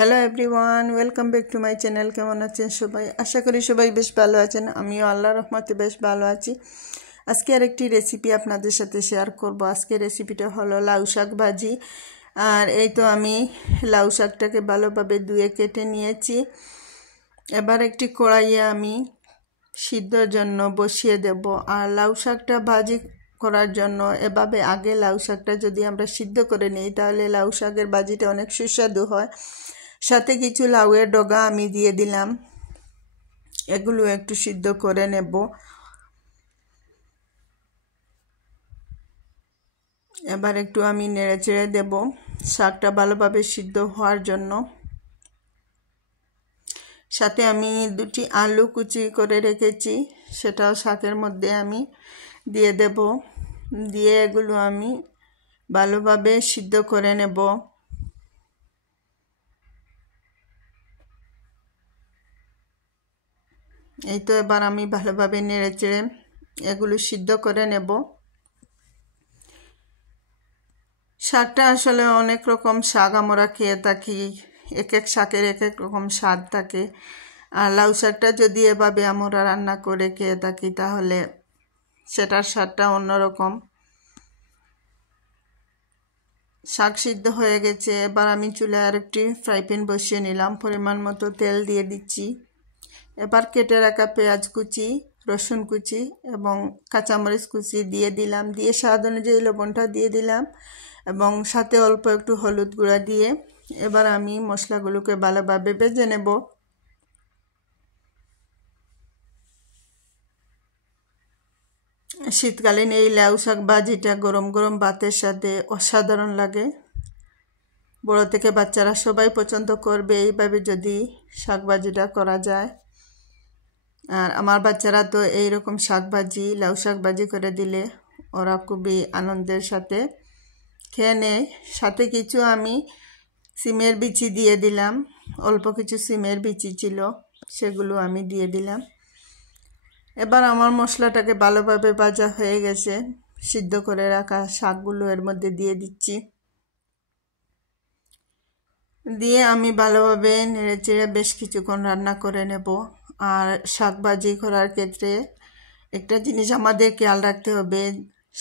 Hello everyone, welcome back to my channel. কেমন আছেন সবাই? আশা করি সবাই বেশ ভালো আছেন। আমিও আল্লাহর রহমতে বেশ ভালো আছি। আজকে আরেকটি রেসিপি আপনাদের সাথে শেয়ার করব। আজকে রেসিপিটা হলো লাউ শাক ভাজি। আর এই তো আমি লাউ শাকটাকে ভালোভাবে ধুয়ে কেটে নিয়েছি। এবার একটি কড়াইয়ে আমি সিদ্ধর জন্য বসিয়ে দেব। আর লাউ শাকটা ভাজি করার জন্য এভাবে আগে লাউ শাকটা যদি আমরা সিদ্ধ করে নিই তাহলে লাউ শাকের ভাজিটা অনেক সুস্বাদু হয়। সাথে কিছু লাউয়ের ডগা আমি দিয়ে দিলাম, এগুলো একটু সিদ্ধ করে নেব। এবার একটু আমি নেড়ে চেড়ে দেব শাকটা ভালোভাবে সিদ্ধ হওয়ার জন্য। সাথে আমি দুটি আলু কুচি করে রেখেছি, সেটাও শাকের মধ্যে আমি দিয়ে দেব। দিয়ে এগুলো আমি ভালোভাবে সিদ্ধ করে নেব। এই তো এবার আমি ভালোভাবে নেড়ে চেড়ে এগুলো সিদ্ধ করে নেব। শাকটা আসলে অনেক রকম শাক আমরা খেয়ে থাকি, এক এক শাকের এক এক রকম স্বাদ থাকে। আর লাউ শাকটা যদি এভাবে আমরা রান্না করে খেয়ে থাকি তাহলে সেটার স্বাদটা অন্যরকম। শাক সিদ্ধ হয়ে গেছে। এবার আমি চুলায় আরেকটি ফ্রাই প্যান বসিয়ে নিলাম, পরিমাণ মতো তেল দিয়ে দিচ্ছি। এবার কেটে রাখা পেঁয়াজ কুচি, রসুন কুচি এবং কাঁচামরিচ কুচি দিয়ে দিলাম। দিয়ে স্বাদ অনুযায়ী লবণটা দিয়ে দিলাম এবং সাথে অল্প একটু হলুদ গুঁড়া দিয়ে এবার আমি মশলাগুলোকে ভালোভাবে ভেজে নেব। শীতকালীন এই লাউ শাক ভাজিটা গরম গরম ভাতের সাথে অসাধারণ লাগে। বড় থেকে বাচ্চারা সবাই পছন্দ করবে এইভাবে যদি শাক ভাজিটা করা যায়। আর আমার বাচ্চারা তো এইরকম শাক ভাজি, লাউ শাক ভাজি করে দিলে ওরা খুবই আনন্দের সাথে খেয়ে নেয়। সাথে কিছু আমি সিমের বিচি দিয়ে দিলাম, অল্প কিছু সিমের বিচি ছিল, সেগুলো আমি দিয়ে দিলাম। এবার আমার মশলাটাকে ভালোভাবে ভাজা হয়ে গেছে, সিদ্ধ করে রাখা শাকগুলো এর মধ্যে দিয়ে দিচ্ছি। দিয়ে আমি ভালোভাবে নেড়ে চেড়ে বেশ কিছুক্ষণ রান্না করে নেব। আর শাক ভাজি করার ক্ষেত্রে একটা জিনিস আমাদের খেয়াল রাখতে হবে,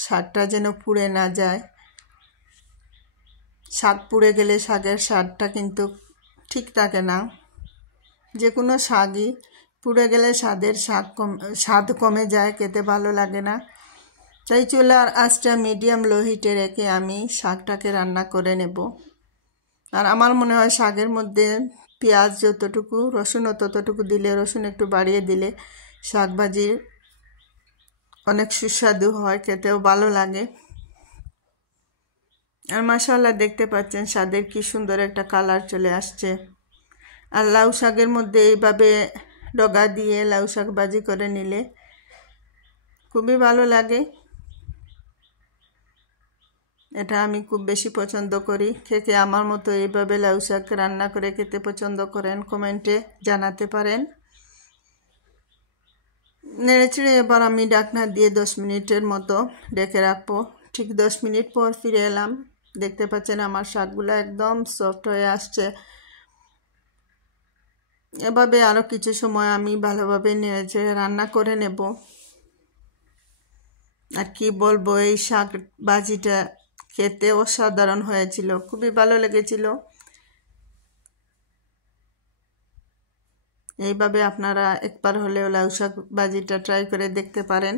শাকটা যেন পুড়ে না যায়। শাক পুড়ে গেলে শাকের স্বাদটা কিন্তু ঠিক থাকে না। যে কোনো শাকই পুড়ে গেলে স্বাদ কমে যায়, খেতে ভালো লাগে না। তাই চুলার আঁচটা মিডিয়াম লো হিটে রেখে আমি শাকটাকে রান্না করে নেব। আর আমার মনে হয় শাকের মধ্যে পেঁয়াজ যতটুকু, রসুনও ততটুকু দিলে, রসুন একটু বাড়িয়ে দিলে শাক ভাজির অনেক সুস্বাদু হয়, খেতেও ভালো লাগে। আর মাশাআল্লাহ দেখতে পাচ্ছেন শাকের কি সুন্দর একটা কালার চলে আসছে। আর লাউ শাকের মধ্যে এইভাবে ডগা দিয়ে লাউ শাক ভাজি করে নিলে খুবই ভালো লাগে। এটা আমি খুব বেশি পছন্দ করি। কে আমার মতো এইভাবে লাউ শাক রান্না করে খেতে পছন্দ করেন কমেন্টে জানাতে পারেন। নেড়েচেড়ে এবার আমি ঢাকনা দিয়ে 10 মিনিটের মতো ঢেকে রাখবো। ঠিক 10 মিনিট পর ফিরে এলাম। দেখতে পাচ্ছেন আমার শাকগুলো একদম সফট হয়ে আসছে। এভাবে আরও কিছু সময় আমি ভালোভাবে নেড়েচেড়ে রান্না করে নেব। আর কি বলবো, এই শাক ভাজিটা খেতে অসাধারণ হয়েছিল, খুবই ভালো লেগেছিল। এইভাবে আপনারা একবার হলেও লাউ শাক ভাজিটা ট্রাই করে দেখতে পারেন,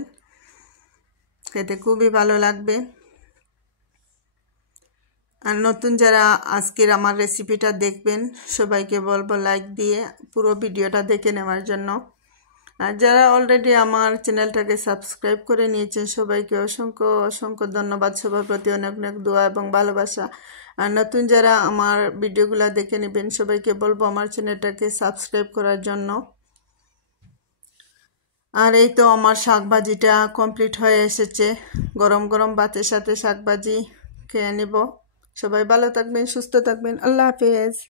খেতে খুবই ভালো লাগবে। আর নতুন যারা আজকের আমার রেসিপিটা দেখবেন সবাইকে বলবো লাইক দিয়ে পুরো ভিডিওটা দেখে নেওয়ার জন্য। আর যারা অলরেডি আমার চ্যানেলটাকে সাবস্ক্রাইব করে নিয়েছেন সবাইকে অসংখ্য অসংখ্য ধন্যবাদ। সবার প্রতি অনেক অনেক দোয়া এবং ভালোবাসা। আর নতুন যারা আমার ভিডিওগুলো দেখে নেবেন সবাইকে বলবো আমার চ্যানেলটাকে সাবস্ক্রাইব করার জন্য। আর এই তো আমার শাক ভাজিটা কমপ্লিট হয়ে এসেছে। গরম গরম ভাতের সাথে শাক ভাজি খেয়ে নেব। সবাই ভালো থাকবেন, সুস্থ থাকবেন। আল্লাহ হাফেজ।